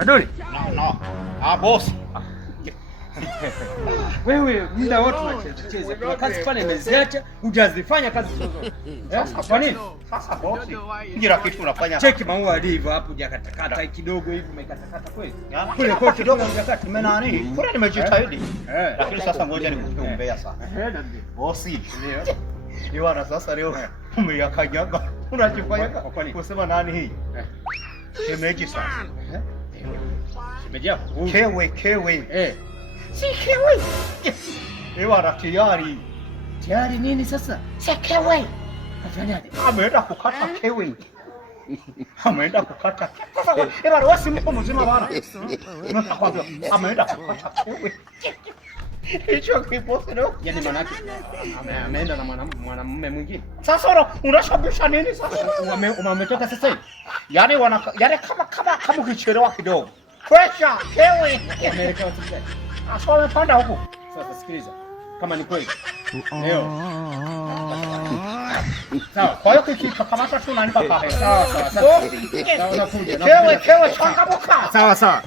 Kadoli. No. Boss. Wewe muda wote unacheza. Kuna kazi pale imeziacha, hujazifanya kazi zozote. Kwa nini? Sasa boss. Kila kitu unafanya. Cheki maua alivyo hapo hujakatakata kidogo hivi umekatakata kweli. Kule kwa kidogo hujakata nimenani. Kule nimejitahidi. Lakini sasa ngoja nikupe umbea sana. Boss. Ndio. Niwana sasa leo umeyakanyaga. Unajifanya kusema nani hii? Shemeji sasa. Shemeji hapo. Kewe. Si kewe. Niwana tayari. Tayari nini sasa? Si kewe. Kafanyaje? Ameenda kukata kewe. Ameenda kukata. Sasa niwana wasi mko mzima bwana. Nakwambia ameenda kukata kewe. Hicho kipote ndio. Yaani manake ameenda na mwanamume mwingine. Sasa unashabisha nini sasa? Umetoka sasa hivi. Yaani kama ukichelewa kidogo. Pressure kewe. Amerika wapi? Aswa amepanda huko. Sasa sikiliza. Kama ni kweli. Leo. Sawa, kwa hiyo kikamata tu unanipa pale. Sawa. Sawa unakuja. Kewe changamuka. Sawa.